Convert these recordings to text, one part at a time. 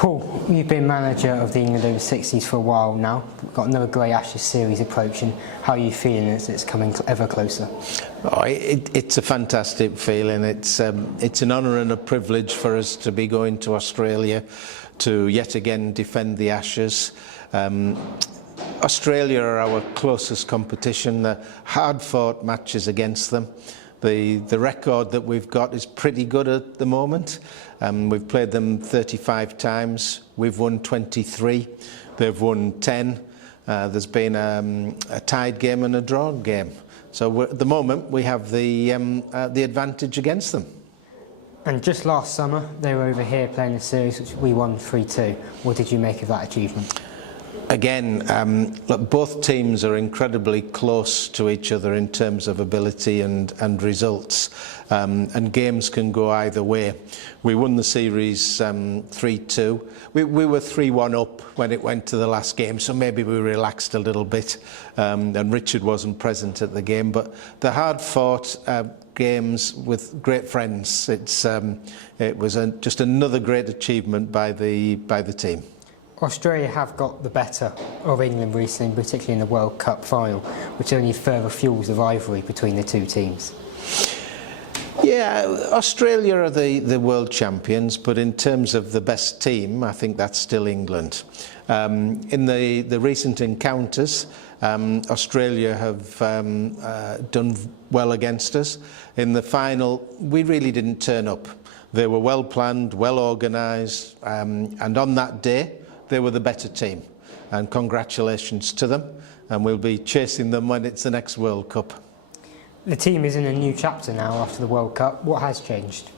Paul, you've been manager of the England over 60s for a while now. We've got another Grey Ashes series approaching. How are you feeling as it's coming ever closer? Oh, it's a fantastic feeling. It's an honour and a privilege for us to be going to Australia to yet again defend the Ashes. Australia are our closest competition. The hard-fought matches against them. The record that we've got is pretty good at the moment. We've played them 35 times. We've won 23. They've won 10. There's been a tied game and a drawn game. So at the moment we have the advantage against them. And just last summer they were over here playing a series which we won 3-2. What did you make of that achievement? Again, look, both teams are incredibly close to each other in terms of ability and results, and games can go either way. We won the series 3-2. We were 3-1 up when it went to the last game, so maybe we relaxed a little bit, and Richard wasn't present at the game. But the hard-fought games with great friends, it was just another great achievement by the team. Australia have got the better of England recently, particularly in the World Cup final, which only further fuels the rivalry between the two teams. Yeah, Australia are the world champions, but in terms of the best team, I think that's still England. In the recent encounters, Australia have done well against us. In the final, we really didn't turn up. They were well planned, well organised, and on that day, they were the better team, and congratulations to them, and we'll be chasing them when it's the next World Cup. The team is in a new chapter now after the World Cup. What has changed?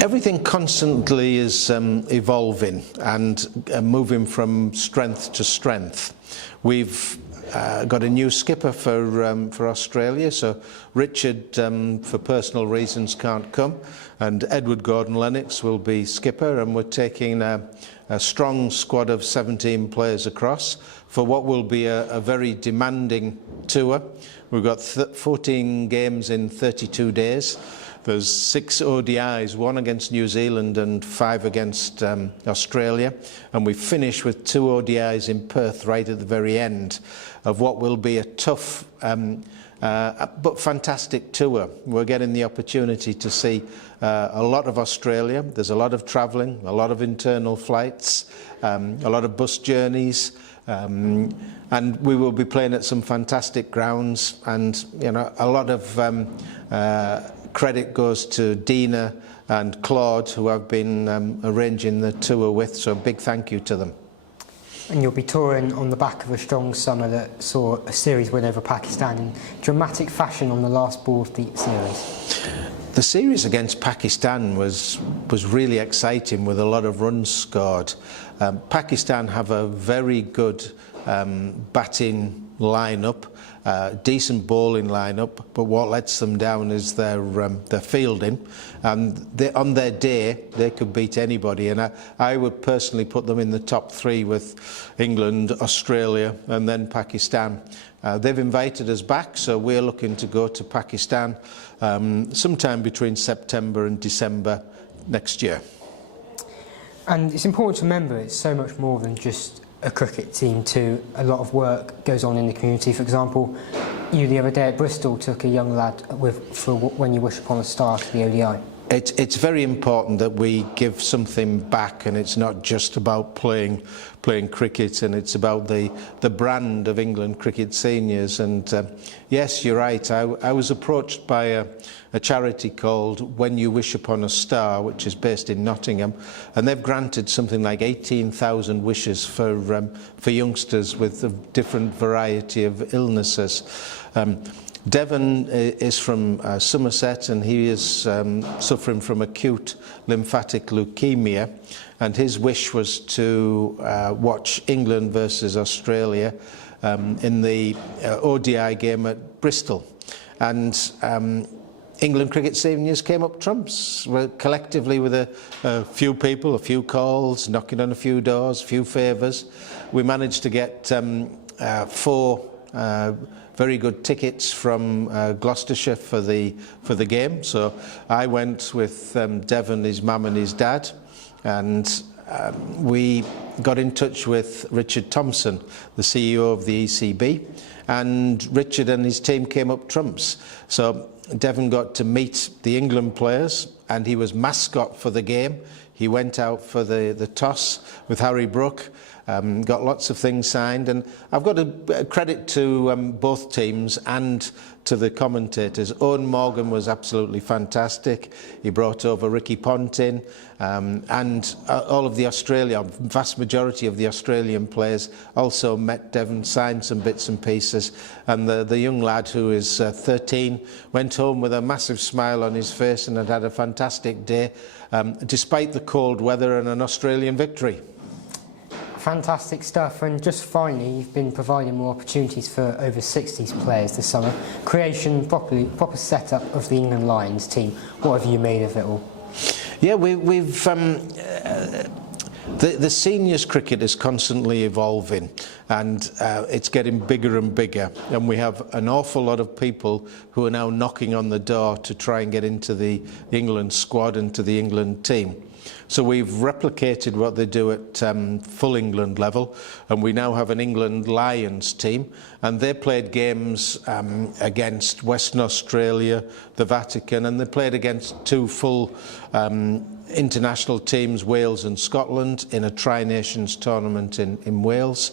Everything constantly is evolving and moving from strength to strength. We've got a new skipper for Australia, so Richard, for personal reasons, can't come, and Edward Gordon-Lennox will be skipper, and we're taking a strong squad of 17 players across for what will be a very demanding tour. We've got 14 games in 32 days. There's 6 ODIs, 1 against New Zealand and 5 against Australia, and we finish with 2 ODIs in Perth right at the very end of what will be a tough but fantastic tour. We're getting the opportunity to see a lot of Australia. There's a lot of travelling, a lot of internal flights, a lot of bus journeys, and we will be playing at some fantastic grounds, and you know, a lot of credit goes to Dina and Claude, who I've been arranging the tour with, so a big thank you to them. And you'll be touring on the back of a strong summer that saw a series win over Pakistan in dramatic fashion on the last ball of the series. The series against Pakistan was really exciting, with a lot of runs scored. Pakistan have a very good batting lineup, decent bowling lineup, but what lets them down is their fielding. On their day, they could beat anybody, and I would personally put them in the top 3 with England, Australia, and then Pakistan. They've invited us back, so we're looking to go to Pakistan sometime between September and December next year. And it's important to remember it's so much more than just a cricket team too. A lot of work goes on in the community. For example, you the other day at Bristol took a young lad for When You Wish Upon a Star to the ODI. It's very important that we give something back, and it's not just about playing cricket, and it's about the brand of England Cricket Seniors. And yes, you're right, I was approached by a charity called When You Wish Upon a Star, which is based in Nottingham, and they've granted something like 18,000 wishes for youngsters with a different variety of illnesses. Devon is from Somerset, and he is suffering from acute lymphatic leukemia, and his wish was to watch England versus Australia in the ODI game at Bristol. And England Cricket Seniors came up trumps, collectively with a few people, a few calls, knocking on a few doors, a few favours. We managed to get 4 very good tickets from Gloucestershire for the game. So I went with Devon, his mum and his dad, and we got in touch with Richard Thompson, the CEO of the ECB, and Richard and his team came up trumps. So Devon got to meet the England players, and he was mascot for the game. He went out for the toss with Harry Brook, got lots of things signed, and I've got a credit to both teams and to the commentators. Owen Morgan was absolutely fantastic. He brought over Ricky Ponting, and all of the vast majority of the Australian players also met Devon, signed some bits and pieces, and the young lad, who is 13, went home with a massive smile on his face and had a fantastic day, despite the cold weather and an Australian victory. Fantastic stuff. And just finally, you've been providing more opportunities for over 60s players this summer. Creation, proper setup of the England Lions team. What have you made of it all? Yeah, the seniors cricket is constantly evolving, and it's getting bigger and bigger, and we have an awful lot of people who are now knocking on the door to try and get into the England squad and to the England team. So we've replicated what they do at full England level, and we now have an England Lions team, and they played games against Western Australia, the Vatican, and they played against two full international teams, Wales and Scotland, in a Tri-Nations tournament in Wales.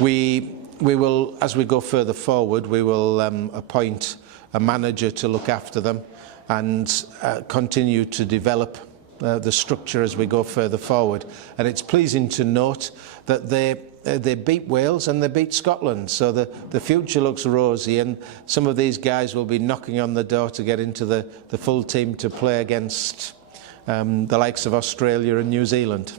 We will, as we go further forward, we will appoint a manager to look after them and continue to develop the structure as we go further forward. And it's pleasing to note that they beat Wales and they beat Scotland, so the future looks rosy, and some of these guys will be knocking on the door to get into the full team to play against the likes of Australia and New Zealand.